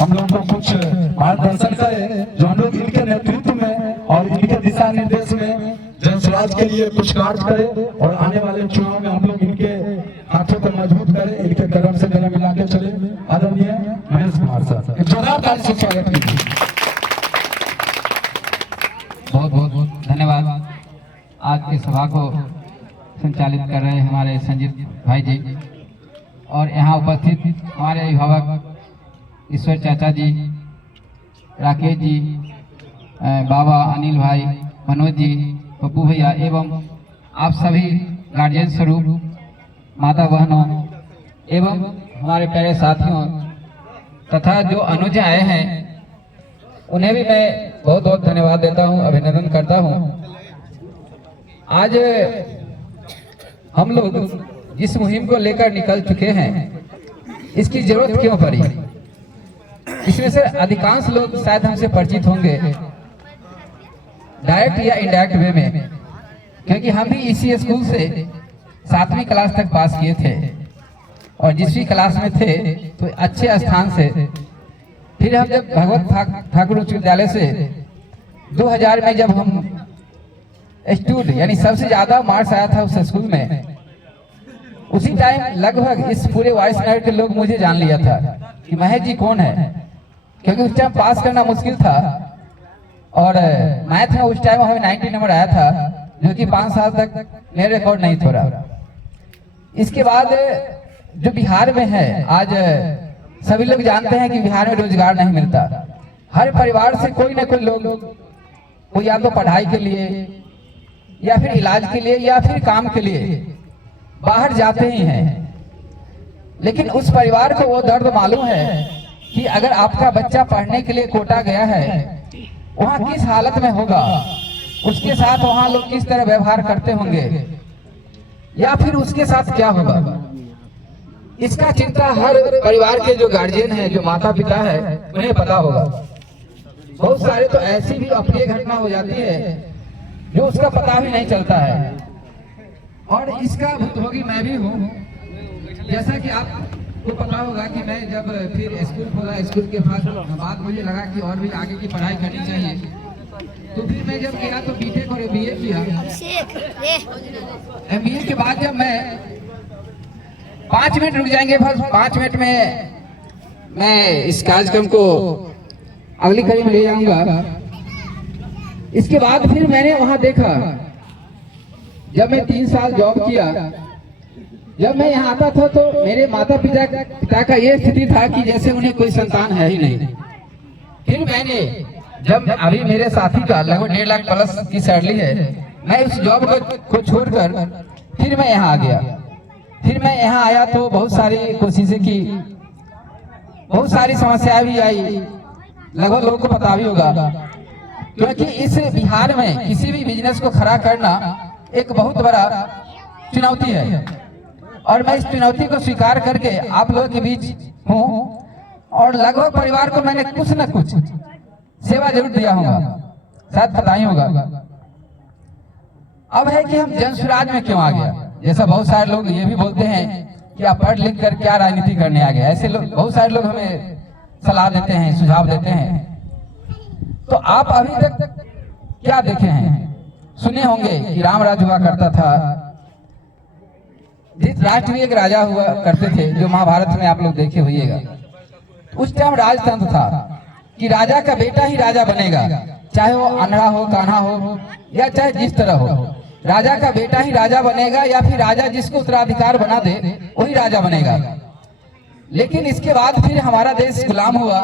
हम लोग को कुछ मार्गदर्शन करे, जो हम लोग इनके नेतृत्व में और इनके दिशा निर्देश में जन स्वराज के लिए कुछ कार्य करें और आने वाले चुनाव में हम लोग इनके हाथों को मजबूत करें, इनके कदम से कदम मिला के चले। आदरणीय महेश कुमार सर, एक जोरदार ताली से स्वागत कीजिए। बहुत बहुत धन्यवाद। आज की सभा को संचालित कर रहे हमारे संजीत भाई जी और यहाँ उपस्थित हमारे अभिभावक ईश्वर चाचा जी, राकेश जी, बाबा अनिल भाई, मनोज जी, पप्पू भैया एवं आप सभी गार्जियन स्वरूप माता बहनों एवं हमारे प्यारे साथियों तथा जो अनुज आए हैं उन्हें भी मैं बहुत बहुत धन्यवाद देता हूं, अभिनंदन करता हूं। आज हम लोग जिस मुहिम को लेकर निकल चुके हैं, इसकी जरूरत क्यों पड़ी? इसमें से अधिकांश लोग शायद हमसे परिचित होंगे डायरेक्ट या इनडायरेक्ट वे में, क्योंकि हम भी इसी स्कूल से 7वीं क्लास तक पास किए थे और जिसवीं क्लास में थे तो अच्छे स्थान से फिर हम जब भगवत ठाकुर उच्च विद्यालय से 2000 में जब हम स्टूड यानी सबसे ज्यादा मार्क्स आया था उस स्कूल में, उसी टाइम लगभग इस पूरे वाइसनगर के लोग मुझे जान लिया था कि महेश जी कौन है, क्योंकि उस टाइम पास करना मुश्किल था और मैथ में उस टाइम हमें 90 नंबर आया था, जो कि 5 साल तक मेरा रिकॉर्ड नहीं छोड़ा। इसके बाद जो बिहार में है, आज सभी लोग जानते हैं कि बिहार में रोजगार नहीं मिलता। हर परिवार से कोई ना कोई लोग वो या तो पढ़ाई के लिए या फिर इलाज के लिए या फिर काम के लिए बाहर जाते ही हैं, लेकिन उस परिवार को वो दर्द मालूम है कि अगर आपका बच्चा पढ़ने के लिए कोटा गया है, वहाँ किस हालत में होगा, उसके साथ वहाँ लोग किस तरह व्यवहार करते होंगे या फिर उसके साथ क्या होगा। इसका चिंता हर परिवार के जो गार्जियन है, जो माता पिता है, उन्हें पता होगा। बहुत सारे तो ऐसी भी अप्रिय घटना हो जाती है जो उसका पता भी नहीं चलता है और इसका भुक्तभोगी मैं भी हूँ। जैसा कि आपको पता होगा कि मैं जब फिर स्कूल खोला, स्कूल के बाद मुझे लगा कि और भी आगे की पढ़ाई करनी चाहिए, तो फिर मैं जब गया तो बीटेक और MBA किया। MBA के बाद जब मैं 5 मिनट रुक जाएंगे, बस 5 मिनट में मैं इस कार्यक्रम को अगली कड़ी में ले जाऊंगा। इसके बाद फिर मैंने वहां देखा, जब मैं 3 साल जॉब किया, जब मैं यहाँ आता था तो मेरे माता पिता का ये स्थिति था कि जैसे उन्हें कोई संतान है ही नहीं। फिर मैंने जब अभी मेरे साथी का लगभग 1.5 लाख प्लस की सैलरी है, मैं उस जॉब को छोड़कर फिर मैं यहाँ आ गया। फिर मैं यहाँ आया तो बहुत सारी कोशिशें की, बहुत सारी समस्याएं भी आई, लगभग लोगों को पता भी होगा, क्योंकि इस बिहार में किसी भी बिजनेस को खड़ा करना एक बहुत बड़ा चुनौती है और मैं इस चुनौती को स्वीकार करके आप लोगों के बीच हूँ और लगभग परिवार को मैंने कुछ न कुछ सेवा जरूर दिया होगा, शायद पता ही होगा। अब है कि हम जन स्वराज में क्यों आ गया, जैसा बहुत सारे लोग ये भी बोलते हैं कि आप पढ़ लिख कर क्या राजनीति करने आ गए, ऐसे लोग बहुत सारे लोग हमें सलाह देते हैं, सुझाव देते हैं। तो आप अभी तक क्या देखे हैं? सुने होंगे कि राम राज हुआ करता था, धृतराष्ट्र भी एक राजा हुआ करते थे, जो महाभारत में आप लोग देखे होइएगा। उस टाइम राजतंत्र था कि राजा का बेटा ही राजा बनेगा, चाहे वो अंधा हो, कान्हा हो या चाहे जिस तरह हो, राजा का बेटा ही राजा बनेगा या फिर राजा जिसको उत्तराधिकार बना दे वही राजा बनेगा। लेकिन इसके बाद फिर हमारा देश गुलाम हुआ,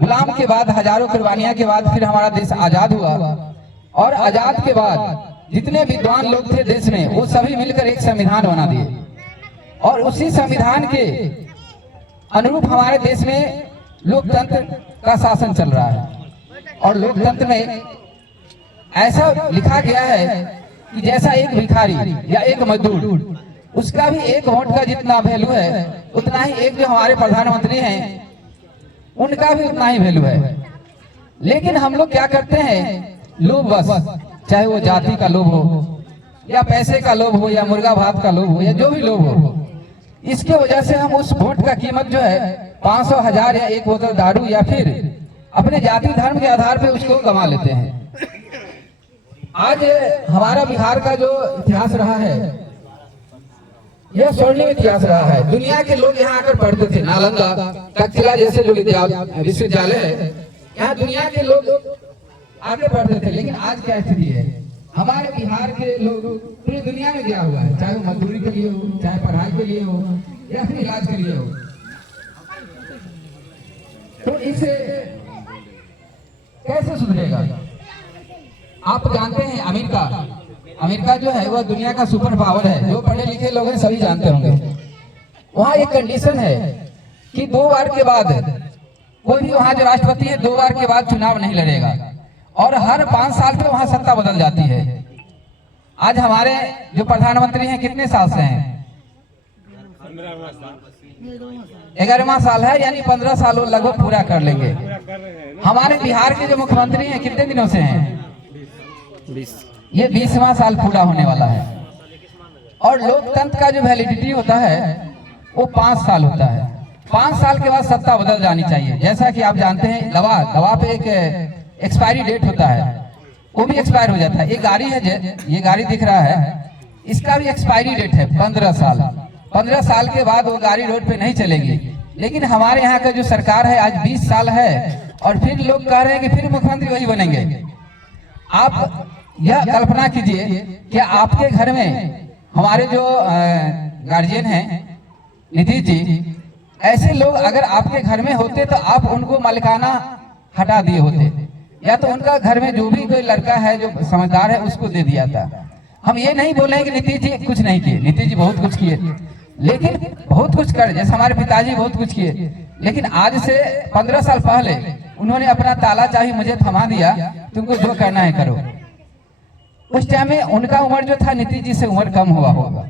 गुलाम के बाद हजारों कुर्बानियां के बाद फिर हमारा देश आजाद हुआ और आजाद के बाद जितने विद्वान लोग थे देश में, वो सभी मिलकर एक संविधान बना दिए और उसी संविधान के अनुरूप हमारे देश में लोकतंत्र का शासन चल रहा है। और लोकतंत्र में ऐसा लिखा गया है कि जैसा एक भिखारी या एक मजदूर, उसका भी एक वोट का जितना वैल्यू है, उतना ही एक जो हमारे प्रधानमंत्री हैं उनका भी उतना ही वैल्यू है। लेकिन हम लोग क्या करते हैं, लोभ बस, चाहे वो जाति का लोभ हो या पैसे का लोभ हो या मुर्गा भात का लोभ हो या जो भी लोभ हो, इसके वजह से हम उस वोट का कीमत जो है 500, 1000 या एक बोतल दारू, या फिर अपने जाति धर्म के आधार पे उसको कमा लेते हैं। आज हमारा बिहार का जो इतिहास रहा है, यह स्वर्णिम इतिहास रहा है। दुनिया के लोग यहाँ आकर पढ़ते थे। नालंदा, तक्षशिला जैसे जो विश्वविद्यालय है, यहाँ दुनिया के लोग आगे पढ़ते थे। लेकिन आज क्या स्थिति है, हमारे बिहार के लोग पूरी दुनिया में गया हुआ है, चाहे वो मजदूरी के लिए हो, चाहे पढ़ाई के लिए हो, या फिर इलाज के लिए हो। तो इसे कैसे सुधरेगा? आप जानते हैं अमेरिका जो है वह दुनिया का सुपर पावर है। जो पढ़े लिखे लोग हैं सभी जानते होंगे। वहाँ एक कंडीशन है कि 2 बार के बाद कोई भी वहाँ जो राष्ट्रपति है 2 बार के बाद चुनाव नहीं लड़ेगा, और हर 5 साल पे वहाँ सत्ता बदल जाती है। आज हमारे जो प्रधानमंत्री हैं कितने साल से हैं? 11वां साल है, यानी 15 साल वो लगभग पूरा कर लेंगे। हमारे बिहार के जो मुख्यमंत्री हैं कितने दिनों से हैं? 20। ये 20वां साल पूरा होने वाला है। और लोकतंत्र का जो वैलिडिटी होता है वो 5 साल होता है। 5 साल के बाद सत्ता बदल जानी चाहिए। जैसा कि आप जानते हैं दवा पे एक एक्सपायरी डेट होता है, वो भी एक्सपायर हो जाता है। ये गाड़ी है, ये गाड़ी दिख रहा है, इसका भी एक्सपायरी डेट है 15 साल। 15 साल के बाद वो गाड़ी रोड पे नहीं चलेगी। लेकिन हमारे यहाँ का जो सरकार है आज 20 साल है, और फिर लोग कह रहे हैं कि फिर मुख्यमंत्री वही बनेंगे। आप यह कल्पना कीजिए कि आपके घर में हमारे जो गार्जियन हैं नीतीश जी, ऐसे लोग अगर आपके घर में होते तो आप उनको मालिकाना हटा दिए होते, या तो उनका घर में जो भी कोई लड़का है जो समझदार है उसको दे दिया था। हम ये नहीं बोल रहे हैं कि नीतीश जी कुछ नहीं किए, नीतीश जी बहुत कुछ किए, लेकिन बहुत कुछ कर, जैसे हमारे पिताजी बहुत कुछ किए। लेकिन आज से 15 साल पहले उन्होंने अपना ताला चाबी मुझे थमा दिया, तुमको जो करना है करो। उस टाइम में उनका उम्र जो था नीतीश जी से उम्र कम हुआ होगा।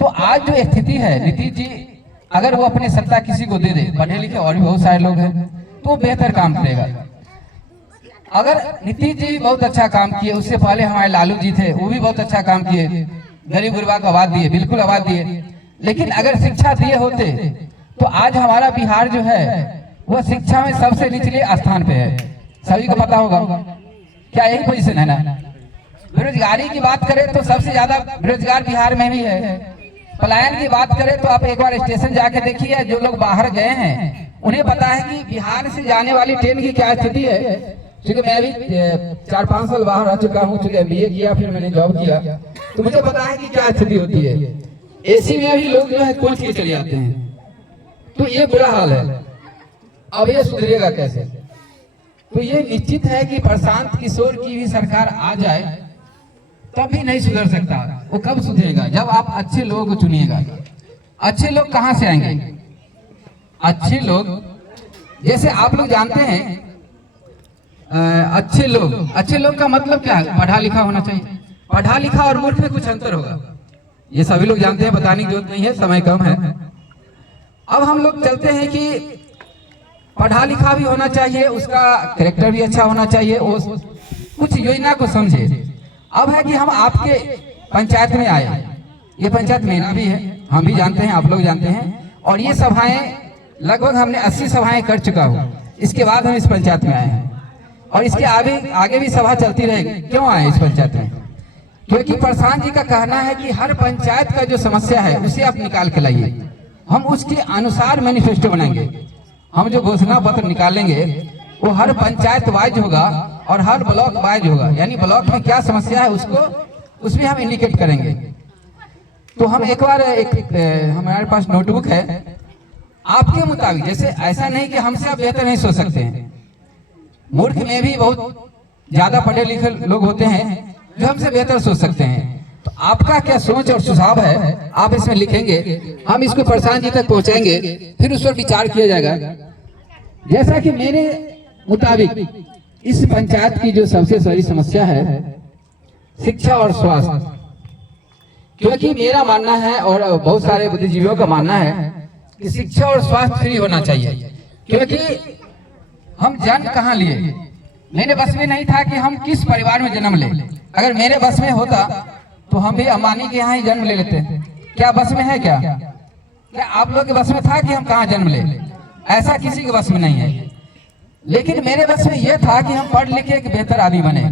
तो आज जो स्थिति है, नीतीश जी अगर वो अपनी सत्ता किसी को दे दे, पढ़े लिखे और भी बहुत सारे लोग हैं, तो बेहतर काम करेगा। अगर नीतीश जी बहुत अच्छा काम किए, उससे पहले हमारे लालू जी थे, वो भी बहुत अच्छा काम किए, गरीब गुरबा को आवाज दिए, बिल्कुल आवाज दिए। लेकिन अगर शिक्षा दिए होते तो आज हमारा बिहार जो है वो शिक्षा में सबसे निचले स्थान पे है। सभी को पता होगा, क्या यही पोजीशन है ना? बेरोजगारी की बात करें तो सबसे ज्यादा बेरोजगार बिहार में भी है। पलायन की बात करें तो आप एक बार स्टेशन जाके देखिए, जो लोग बाहर गए हैं उन्हें पता है कि बिहार से जाने वाली ट्रेन की क्या स्थिति है। क्योंकि मैं भी 4-5 साल बाहर रह चुका हूँ, चूंकि MBA किया, फिर मैंने जॉब किया, तो मुझे पता है कि क्या स्थिति होती है। AC में भी लोग जो है कोच के चले जाते हैं। तो ये बुरा हाल है। अब ये सुधरेगा कैसे? तो ये निश्चित है कि प्रशांत किशोर की भी सरकार आ जाए तब भी नहीं सुधर सकता। वो कब सुधरेगा? जब आप अच्छे लोगों को चुनिएगा। अच्छे लोग कहाँ से आएंगे? अच्छे लोग, जैसे आप लोग जानते हैं, अच्छे लोग का मतलब क्या है? पढ़ा लिखा होना चाहिए। पढ़ा लिखा और मूर्ख में कुछ अंतर होगा, ये सभी लोग जानते हैं, बताने की जरूरत नहीं है, समय कम है। अब हम लोग चलते हैं कि पढ़ा लिखा भी होना चाहिए, उसका कैरेक्टर भी अच्छा होना चाहिए, वो कुछ योजना को समझे। अब है कि हम आपके पंचायत में आए, ये पंचायत मेरा भी है, हम भी जानते हैं, आप लोग जानते हैं, और ये सभाएं लगभग हमने 80 सभाएं कर चुका हूँ। इसके बाद हम इस पंचायत में आए हैं, और इसके आगे भी सभा चलती रहेगी। क्यों आए इस पंचायत में? क्योंकि प्रशांत जी का कहना है कि हर पंचायत का जो समस्या है उसे आप निकाल के लाइए, हम उसके अनुसार मैनिफेस्टो बनाएंगे। हम जो घोषणा पत्र निकालेंगे वो हर पंचायत वाइज होगा और हर ब्लॉक वाइज होगा, यानी ब्लॉक में क्या समस्या है उसको उसमें हम इंडिकेट करेंगे। तो हम एक बार हमारे पास नोटबुक है, आपके मुताबिक, जैसे ऐसा नहीं कि हमसे आप बेहतर नहीं सोच सकते हैं, मूर्ख में भी बहुत ज्यादा पढ़े लिखे लोग होते हैं जो हमसे बेहतर सोच सकते हैं। तो आपका क्या सोच और सुझाव है, आप इसमें लिखेंगे, हम इसको प्रशांत जी तक पहुंचाएंगे, फिर उस पर विचार किया जाएगा। जैसा कि मेरे मुताबिक इस पंचायत की जो सबसे बड़ी समस्या है शिक्षा और स्वास्थ्य, क्योंकि मेरा मानना है और बहुत सारे बुद्धिजीवियों का मानना है कि शिक्षा और स्वास्थ्य फ्री होना चाहिए। क्योंकि हम जन्म कहाँ लिए, मेरे बस में नहीं था कि हम किस परिवार में जन्म लें। अगर मेरे बस में होता तो हम भी अंबानी के यहाँ ही जन्म ले लेते। क्या बस में है? क्या आप लोग के बस में था कि हम कहाँ जन्म ले? ऐसा किसी के बस में नहीं है। लेकिन मेरे बस में यह था कि हम पढ़ लिख के एक बेहतर आदमी बने।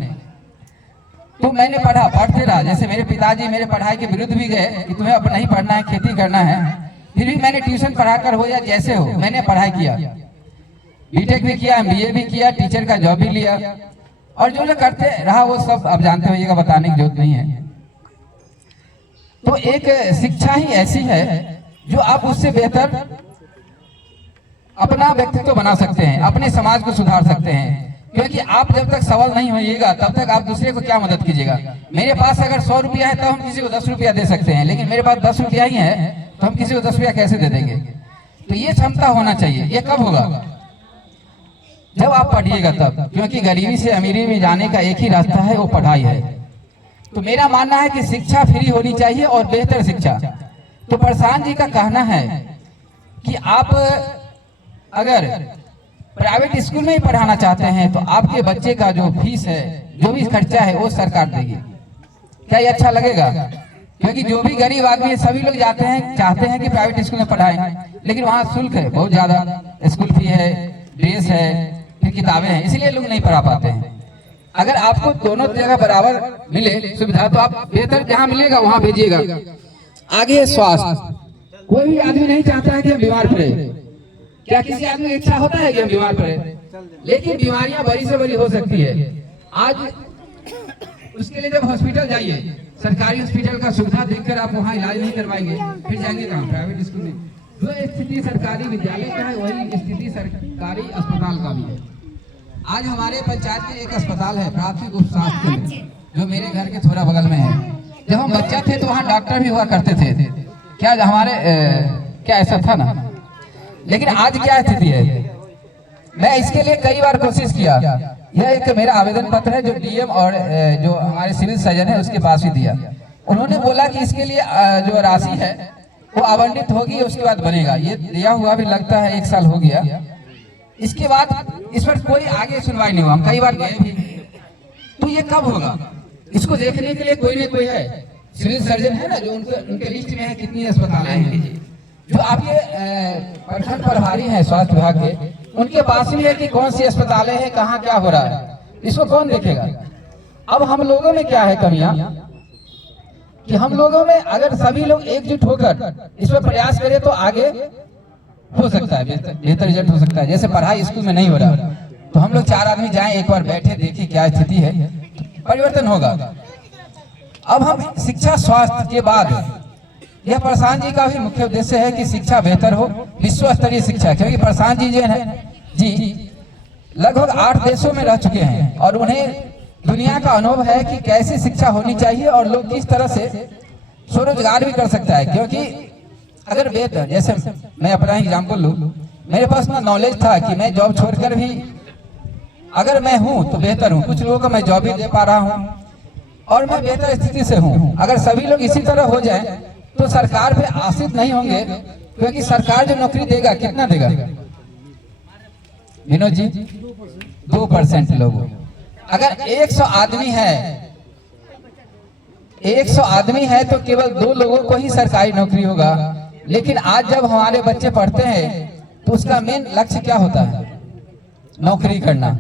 तो मैंने पढ़ते रहा। जैसे मेरे पिताजी मेरे पढ़ाई के विरुद्ध भी गए कि तुम्हें अब नहीं पढ़ना है, खेती करना है, फिर भी मैंने ट्यूशन पढ़ाकर हो या जैसे हो मैंने पढ़ाई किया, बीटेक भी किया, MBA भी किया, टीचर का जॉब भी लिया, और जो करते रहा वो सब आप जानते होइएगा, बताने की जरूरत नहीं है। तो एक शिक्षा ही ऐसी है जो आप उससे बेहतर अपना व्यक्तित्व बना सकते हैं, अपने समाज को सुधार सकते हैं। क्योंकि आप जब तक सबल नहीं होइएगा तब तक आप दूसरे को क्या मदद कीजिएगा। मेरे पास अगर 100 रुपया है तो हम किसी को 10 रुपया दे सकते हैं, लेकिन मेरे पास 10 रुपया ही है तो हम किसी को 10 रुपया कैसे दे देंगे। तो ये क्षमता होना चाहिए। ये कब होगा? जब आप पढ़िएगा तब, क्योंकि गरीबी से अमीरी में जाने का एक ही रास्ता है, वो पढ़ाई है। तो मेरा मानना है कि शिक्षा फ्री होनी चाहिए और बेहतर शिक्षा। तो प्रशांत जी का कहना है कि आप अगर प्राइवेट स्कूल में ही पढ़ाना चाहते हैं तो आपके बच्चे का जो फीस है, जो भी खर्चा है, वो सरकार देगी। क्या ये अच्छा लगेगा? क्योंकि जो भी गरीब आदमी है सभी लोग जाते हैं, चाहते हैं कि प्राइवेट स्कूल में पढ़ाएं, लेकिन वहाँ शुल्क है बहुत ज्यादा, स्कूल फी है, ड्रेस है, फिर किताबें हैं, इसलिए लोग नहीं पढ़ा पाते हैं। अगर आपको दोनों जगह बराबर मिले सुविधा तो आप बेहतर जहाँ मिलेगा वहाँ भेजिएगा। आगे स्वास्थ्य, कोई भी आदमी नहीं चाहता है कि हम बीमार पड़े। क्या किसी आदमी की इच्छा होता है कि हम बीमार पड़े? लेकिन बीमारियां बड़ी से बड़ी हो सकती है। आज उसके लिए जब हॉस्पिटल जाइए, सरकारी हॉस्पिटल का सुविधा देखकर आप वहाँ इलाज नहीं करवाएंगे, फिर जाएंगे कहाँ? प्राइवेट स्कूल में। जो स्थिति सरकारी विद्यालय का है वही स्थिति सरकारी अस्पताल का भी है। आज हमारे पंचायत में एक अस्पताल है, प्राथमिक उप स्वास्थ्य केंद्र, जो मेरे घर के थोड़ा बगल में है। जब हम बच्चा थे तो वहाँ डॉक्टर भी हुआ करते थे। क्या हमारे क्या ऐसा था ना? लेकिन आज क्या स्थिति है? मैं इसके लिए कई बार कोशिश किया। यह एक मेरा आवेदन पत्र है जो DM और जो हमारे सिविल सर्जन है उसके पास ही दिया। उन्होंने बोला कि इसके लिए जो राशि है वो आवंटित होगी, उसके बाद बनेगा। ये दिया हुआ भी लगता है 1 साल हो गया। इसके बाद इस पर कोई आगे सुनवाई नहीं हुआ। हम कई बार गए भी। तो ये कब होगा? इसको देखने के लिए कोई न कोई है, सिविल सर्जन है ना, जो उनके लिस्ट में है कितनी अस्पतालें हैं, जो आपके प्रखंड प्रभारी हैं स्वास्थ्य विभाग के, उनके पास ही है कि कौन सी अस्पतालें हैं, कहाँ क्या हो रहा है। इसको कौन देखेगा? अब हम लोगों में क्या है कमियां कि हम लोगों में अगर सभी लोग एकजुट होकर इस पर प्रयास करें तो आगे हो सकता है, बेहतर रिजल्ट हो सकता है। जैसे पढ़ाई स्कूल में नहीं हो रहा तो हम लोग 4 आदमी जाएं, एक बार बैठे, देखें क्या स्थिति है, परिवर्तन होगा। अब हम शिक्षा स्वास्थ्य के बाद, यह प्रशांत जी का भी मुख्य उद्देश्य है कि शिक्षा बेहतर हो, विश्व स्तरीय शिक्षा। क्योंकि प्रशांत जी जो है जी लगभग 8 देशों में रह चुके हैं और उन्हें दुनिया का अनुभव है कि कैसी शिक्षा होनी चाहिए और लोग किस तरह से स्वरोजगार भी कर सकता है। क्योंकि अगर बेहतर, जैसे मैं अपना एग्जाम्पल लूं, मेरे पास ना नॉलेज था कि मैं जॉब छोड़कर भी अगर मैं हूं तो बेहतर हूं, कुछ लोगों को मैं जॉब भी दे पा रहा हूं और मैं बेहतर स्थिति से हूं। अगर सभी लोग इसी तरह हो जाए तो सरकार पे आश्रित नहीं होंगे, क्योंकि सरकार जो नौकरी देगा कितना देगा विनोद जी? 2% लोगों। अगर 100 आदमी है, 100 आदमी है तो केवल 2 लोगों को ही सरकारी नौकरी होगा। लेकिन आज जब हमारे बच्चे पढ़ते हैं तो उसका मेन लक्ष्य क्या होता है? नौकरी करना।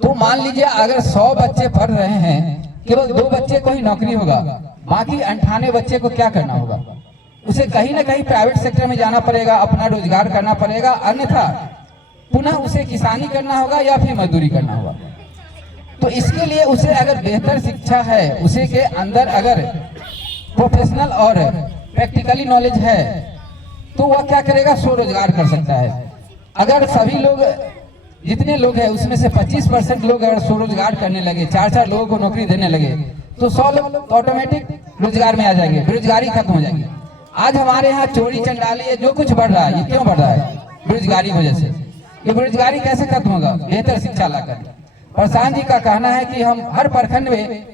तो मान लीजिए अगर 100 बच्चे पढ़ रहे हैं, केवल 2 बच्चे को ही नौकरी होगा, बाकी 98 बच्चे को क्या करना होगा? उसे कहीं ना कहीं प्राइवेट सेक्टर में जाना पड़ेगा, अपना रोजगार करना पड़ेगा, अन्यथा पुनः उसे किसानी करना होगा या फिर मजदूरी करना होगा। तो इसके लिए उसे अगर बेहतर शिक्षा है, उसे के अंदर अगर प्रोफेशनल और प्रैक्टिकली नॉलेज है तो वह क्या करेगा? स्वरोजगार कर सकता है। अगर सभी लोग, जितने लोग हैं उसमें से 25% लोग अगर स्वरोजगार करने लगे, 4-4 लोगों को नौकरी देने लगे, तो 100 लोग ऑटोमेटिक रोजगार में आ जाएंगे, बेरोजगारी खत्म हो जाएगी। आज हमारे यहाँ चोरी चंडाली है, जो कुछ बढ़ रहा है, ये क्यों बढ़ रहा है? बेरोजगारी की वजह से। ये बेरोजगारी कैसे खत्म होगा? बेहतर शिक्षा लाकर। प्रशांत जी का कहना है कि हम हर प्रखंड में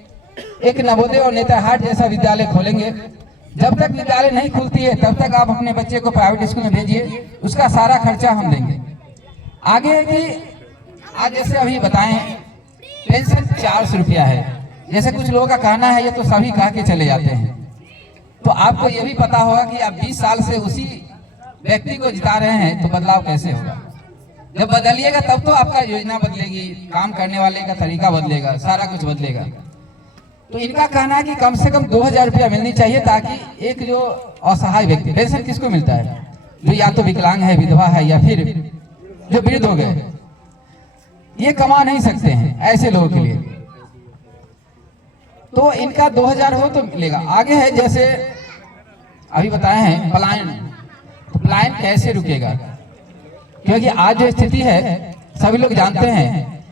एक नवोदय और नेतरहाट जैसा विद्यालय खोलेंगे। जब तक विद्यालय नहीं खुलती है तब तक आप अपने बच्चे को प्राइवेट स्कूल में भेजिए, उसका सारा खर्चा हम देंगे। आगे कि आज जैसे अभी बताएं पेंशन 400 रुपया है, जैसे कुछ लोगों का कहना है ये तो सभी कह के चले जाते हैं। तो आपको ये भी पता होगा कि आप 20 साल से उसी व्यक्ति को जिता रहे हैं तो बदलाव कैसे होगा? जब बदलिएगा तब तो आपका योजना बदलेगी, काम करने वाले का तरीका बदलेगा, सारा कुछ बदलेगा। तो इनका कहना है कि कम से कम 2000 रुपया मिलनी चाहिए, ताकि एक जो असहाय व्यक्ति, पेंशन किसको मिलता है? जो या तो विकलांग है, विधवा है, या फिर जो वृद्ध हो गए, ये कमा नहीं सकते हैं, ऐसे लोगों के लिए तो इनका 2000 हो तो मिलेगा। आगे है जैसे अभी बताए हैं पलायन, तो पलायन कैसे रुकेगा? क्योंकि आज जो स्थिति है सभी लोग जानते हैं।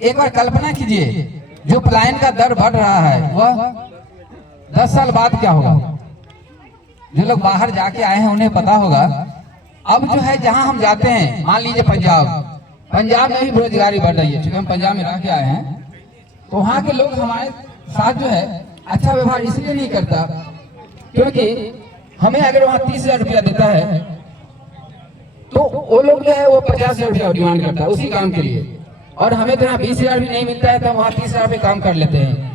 एक बार कल्पना कीजिए, जो पलायन का दर बढ़ रहा है वह 10 साल बाद क्या होगा? जो लोग बाहर जाके आए हैं उन्हें पता होगा। अब जो है जहां हम जाते हैं, मान लीजिए पंजाब में भी बेरोजगारी बढ़ रही है। क्योंकि हम पंजाब में रह के आए हैं, तो वहाँ के लोग हमारे साथ जो है अच्छा व्यवहार इसलिए नहीं करता क्योंकि हमें अगर वहाँ 30,000 रुपया देता है तो वो लोग जो है वो 50,000 रुपया डिमांड करता है उसी काम के लिए, और हमें तो यहाँ 20,000 भी नहीं मिलता है तो हम वहाँ 30,000 पे काम कर लेते हैं।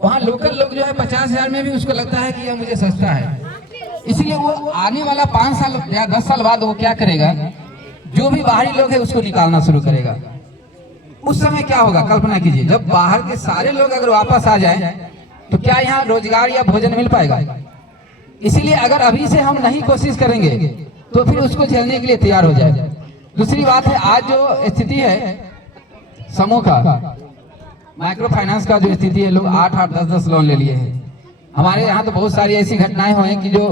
वहाँ लोकल लोग जो है 50,000 में भी उसको लगता है कि यह मुझे सस्ता है, इसलिए वो आने वाला 5 साल या 10 साल बाद वो क्या करेगा, जो भी बाहरी लोग है उसको निकालना शुरू करेगा। उस समय क्या होगा कल्पना कीजिए, जब बाहर के सारे लोग अगर वापस आ जाएं तो क्या यहाँ रोजगार या भोजन मिल पाएगा? इसीलिए अगर अभी से हम नहीं कोशिश करेंगे तो फिर उसको झेलने के लिए तैयार हो जाए। दूसरी बात है, आज जो स्थिति है समूह का, माइक्रो फाइनेंस का जो स्थिति है, लोग 8-8, 10-10 लोन ले लिए हैं। हमारे यहाँ तो बहुत सारी ऐसी घटनाएं हुई कि जो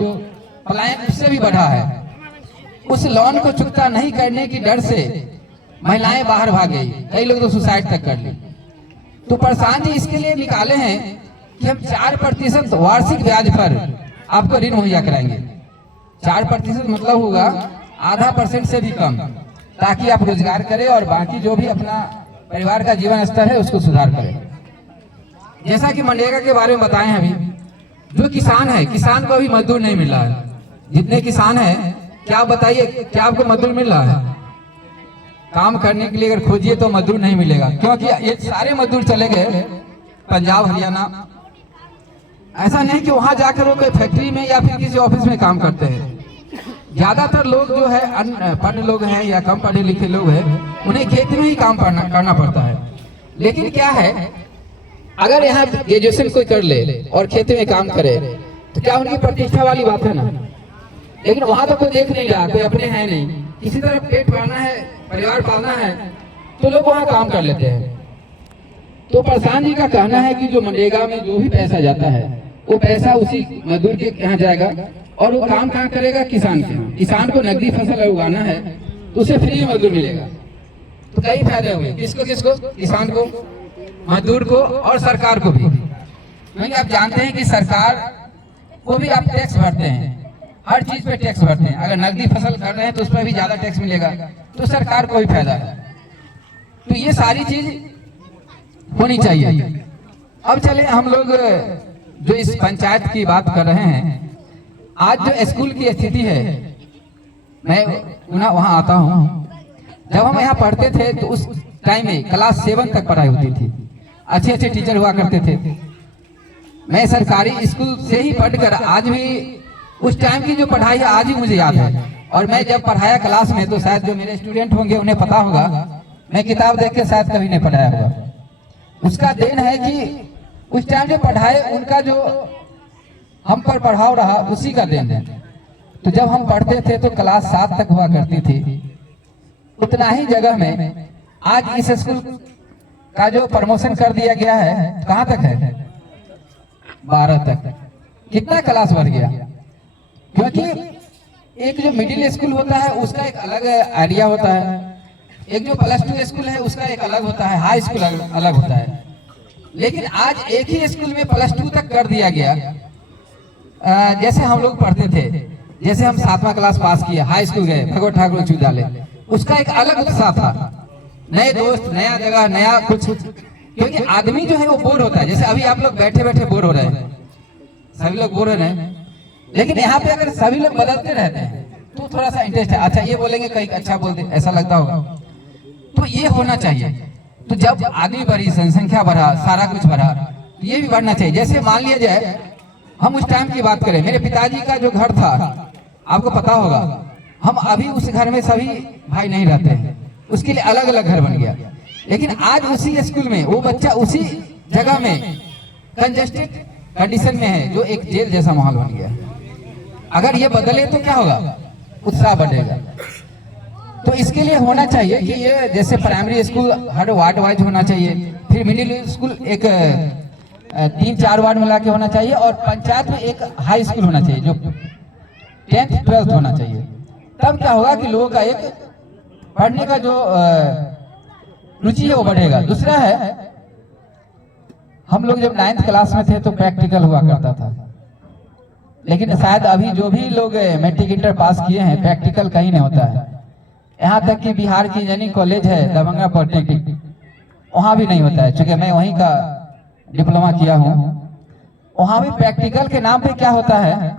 पलायन उससे भी बढ़ा है। उस लोन को चुकता नहीं करने की डर से महिलाएं बाहर भाग गई, कई लोग तो सुसाइड तक कर ली। तो प्रशांत जी इसके लिए निकाले हैं कि हम 4% वार्षिक ब्याज पर आपको ऋण मुहैया कराएंगे। 4% मतलब होगा आधा % से भी कम, ताकि आप रोजगार करें और बाकी जो भी अपना परिवार का जीवन स्तर है उसको सुधार करें। जैसा कि मनरेगा के बारे में बताएं, अभी जो किसान है, किसान को अभी मजदूर नहीं मिल रहा है। जितने किसान है, क्या बताइए, क्या आपको मजदूर मिल रहा है? काम करने के लिए अगर खोजिए तो मजदूर नहीं मिलेगा, क्योंकि ये सारे मजदूर चले गए पंजाब, हरियाणा। ऐसा नहीं कि वहां जाकर वो कोई फैक्ट्री में या फिर किसी ऑफिस में काम करते हैं। ज्यादातर लोग जो है अनपढ़ लोग हैं या कम पढ़े लिखे लोग हैं, उन्हें खेत में ही काम करना पड़ता है। लेकिन क्या है, अगर यहाँ ग्रेजुएशन कोई कर ले और खेत में काम करे तो क्या उनकी प्रतिष्ठा वाली बात है ना। लेकिन वहां तो कोई देख नहीं रहा, कोई अपने है नहीं, किसी तरह पेट पालना है, परिवार पालना है, तो लोग वहां काम कर लेते हैं। तो प्रशांत जी का कहना है कि जो मनरेगा में जो भी पैसा जाता है वो पैसा उसी मजदूर के यहाँ जाएगा, और वो काम कहाँ करेगा? किसान के यहाँ। किसान को नकदी फसल उगाना है तो उसे फ्री मजदूर मिलेगा। तो कई फायदे हुए, किसको किसको? किसान को, मजदूर को और सरकार को भी। क्योंकि आप जानते हैं कि सरकार को भी आप टैक्स भरते हैं, हर चीज पे टैक्स भरते हैं। अगर नकदी फसल कर रहे हैं तो उस पर भी ज्यादा टैक्स मिलेगा, तो सरकार को भी फायदा है। तो ये सारी चीज होनी चाहिए। अब चले हम लोग जो इस पंचायत की बात कर रहे हैं, आज जो स्कूल की स्थिति है, मैं वहां आता हूँ। जब हम यहाँ पढ़ते थे तो उस टाइम में क्लास 7 तक पढ़ाई होती थी, अच्छे अच्छे टीचर हुआ करते थे। मैं सरकारी स्कूल से ही पढ़कर आज भी उस टाइम की जो पढ़ाई है आज ही मुझे याद है। और मैं जब पढ़ाया क्लास में तो शायद जो मेरे स्टूडेंट होंगे उन्हें पता होगा, मैं किताब देख के शायद कभी नहीं पढ़ाया होगा। उसका देन है कि उस टाइम जो पढ़ाए उनका जो हम पर प्रभाव रहा उसी का देन है। तो जब हम पढ़ते थे तो क्लास 7 तक हुआ करती थी, उतना ही जगह में आज इस स्कूल का जो प्रमोशन कर दिया गया है, कहाँ तक है? 12 तक। कितना क्लास बढ़ गया? क्योंकि एक जो मिडिल स्कूल होता है उसका एक अलग आइडिया होता है, एक जो +2 स्कूल है उसका एक अलग होता है, हाई स्कूल अलग होता है। लेकिन आज एक ही स्कूल में +2 तक कर दिया गया। जैसे हम लोग पढ़ते थे, जैसे हम 7वां क्लास पास किया, हाई स्कूल गए, भगवत ठाकुर उच्च विद्यालय, उसका एक अलग उत्साह था, नए दोस्त, नया जगह, नया कुछ। क्योंकि आदमी जो है वो बोर होता है। जैसे अभी आप लोग बैठे बैठे बोर हो रहे हैं, सभी लोग बोर हो रहे हैं, लेकिन यहाँ पे अगर सभी लोग बदलते रहते हैं तो थोड़ा सा इंटरेस्ट है। अच्छा ये बोलेंगे, कहीं अच्छा बोलते, ऐसा लगता होगा। तो ये होना चाहिए। तो जब आदमी बढ़ी, जनसंख्या बढ़ा, सारा कुछ बढ़ा, तो ये भी बढ़ना चाहिए। जैसे मान लिया जाए हम उस टाइम की बात करें, मेरे पिताजी का जो घर था आपको पता होगा, हम अभी उस घर में सभी भाई नहीं रहते हैं, उसके लिए अलग अलग घर बन गया। लेकिन आज उसी स्कूल में वो बच्चा उसी जगह में कंजेस्टेड कंडीशन में है, जो एक जेल जैसा माहौल बन गया। अगर ये बदले तो क्या होगा, उत्साह बढ़ेगा। तो इसके लिए होना चाहिए कि ये जैसे प्राइमरी स्कूल हर वार्ड वाइज होना चाहिए, फिर मिडिल स्कूल एक 3-4 वार्ड मिला के होना चाहिए, और पंचायत में एक हाई स्कूल होना चाहिए जो 10th 12th होना चाहिए। तब क्या होगा कि लोगों का एक पढ़ने का जो रुचि है वो बढ़ेगा। दूसरा है, हम लोग जब 9th क्लास में थे तो प्रैक्टिकल हुआ करता था, लेकिन शायद अभी जो भी लोग मैट्रिक इंटर पास किए हैं प्रैक्टिकल कहीं नहीं होता है। यहाँ तक कि बिहार की इंजीनियरिंग कॉलेज है दरभंगा पॉलिटेक्निक, वहाँ भी नहीं होता है। चूंकि मैं वहीं का डिप्लोमा किया हूँ, वहाँ भी प्रैक्टिकल के नाम पे क्या होता है,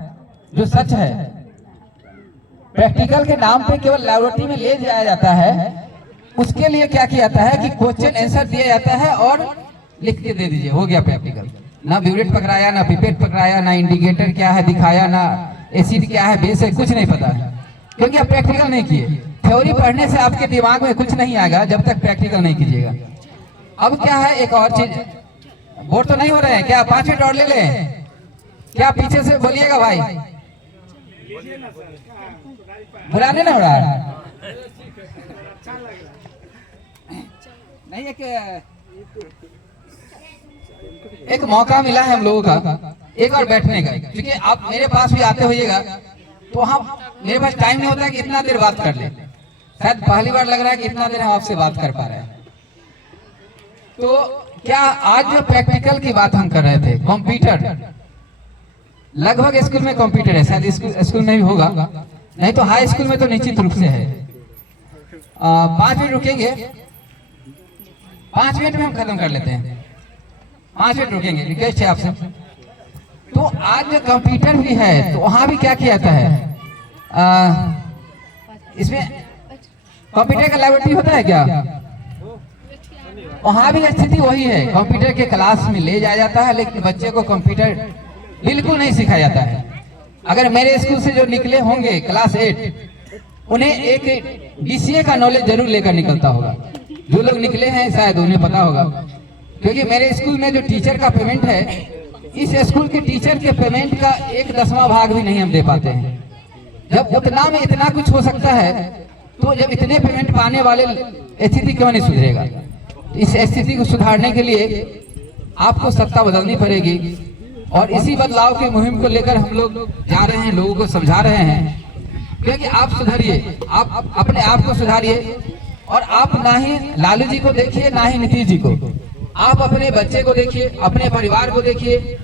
जो सच है, प्रैक्टिकल के नाम पे केवल लैबोरेटरी में ले जाया जाता है। उसके लिए क्या किया जाता है कि क्वेश्चन आंसर दिया जाता है और लिख के दे दीजिए, हो गया प्रैक्टिकल। ना ब्यूरेट पकड़ाया, ना पिपेट पकड़ाया, ना इंडिकेटर क्या है दिखाया, ना एसिड क्या है, बेस है, कुछ नहीं पता है, क्योंकि आप प्रैक्टिकल नहीं किए। थ्योरी पढ़ने से आपके दिमाग में कुछ नहीं आएगा जब तक प्रैक्टिकल नहीं कीजिएगा। अब क्या है, एक और चीज, बोर तो नहीं हो रहे हैं क्या? 5 मिनट और ले लें क्या? पीछे से बोलिएगा भाई, बुलाने ना हो रहा है। नहीं, एक मौका मिला है हम लोगों का एक और बैठने का, क्योंकि आप मेरे पास भी आते होइएगा तो हम, मेरे पास टाइम नहीं होता कि इतना देर बात कर ले। शायद पहली बार लग रहा है कि इतना देर हम आपसे बात कर पा रहे हैं। तो क्या आज जो प्रैक्टिकल की बात हम कर रहे थे, कंप्यूटर, लगभग स्कूल में कंप्यूटर है, शायद स्कूल में भी होगा, नहीं तो हाई स्कूल में तो निश्चित रूप से है। 5 मिनट रुकेंगे, 5 मिनट में हम खत्म कर लेते हैं। 5 मिनट रुकेंगे, रिक्वेस्ट है आपसे। तो आज जो कंप्यूटर भी है तो वहां भी क्या किया जाता है, इसमें कंप्यूटर का लैबोरेटरी होता है क्या? वहां भी स्थिति वही है, कंप्यूटर के क्लास में ले जाया जाता है, लेकिन बच्चे को कंप्यूटर बिल्कुल नहीं सिखाया जाता है। अगर मेरे स्कूल से जो निकले होंगे क्लास 8, उन्हें एक BCA का नॉलेज जरूर लेकर निकलता होगा। जो लोग निकले हैं शायद उन्हें पता होगा, क्योंकि मेरे स्कूल में जो टीचर का पेमेंट है, इस स्कूल के टीचर के पेमेंट का 1/10वां भाग भी नहीं हम दे पाते हैं। जब उतना में इतना कुछ हो सकता है, तो जब इतने पेमेंट पाने वाले स्थिति क्यों नहीं सुधरेगा? इस स्थिति को सुधारने के लिए आपको सत्ता बदलनी पड़ेगी, और इसी बदलाव की मुहिम को लेकर हम लोग जा रहे हैं, लोगों को समझा रहे हैं। क्योंकि आप सुधरिए, आप अपने आप को सुधारिए, और आप ना ही लालू जी को देखिए ना ही नीतीश जी को, आप अपने बच्चे को देखिए, अपने परिवार को देखिए।